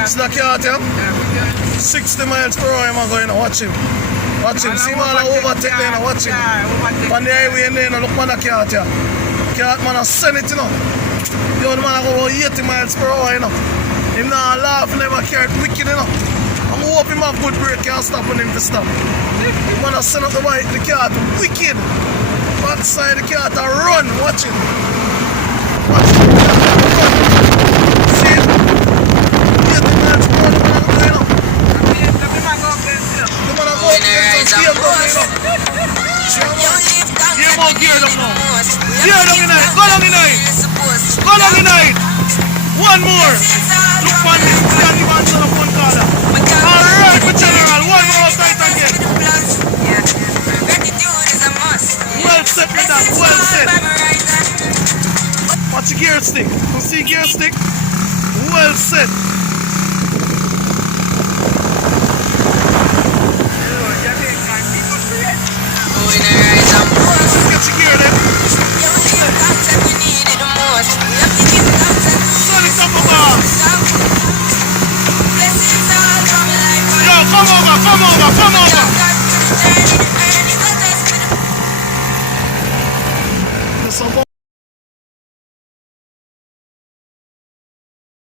It's the cart, yeah? 60 miles per hour, I'm going to watch him. Watch him. See man, I overtake there, watch him. On the highway and then look man the cart, yeah. Cart man, I send it, you know. The other man, I go about 80 miles per hour, you know. Him not laugh, never carry wicked, you know. I'm hoping him have good brake, can't stop on him to stop. Man, I send up the bike, the cart, wicked. Backside the cart, I run, watch it. Watch it, run. See it? 80 miles per hour, man, you know. The man, I go up there, so gear down, you know. Gear more gear down now. Gear down in it, go down in it. Go down in it. One more. Look on this, see how the man turn up one corner. Alright, my general, one more tight again. Well set with that, well set. Watch the gear stick. You see gear stick? Well set. Get your gear then. Sonic up above. Yo, come over.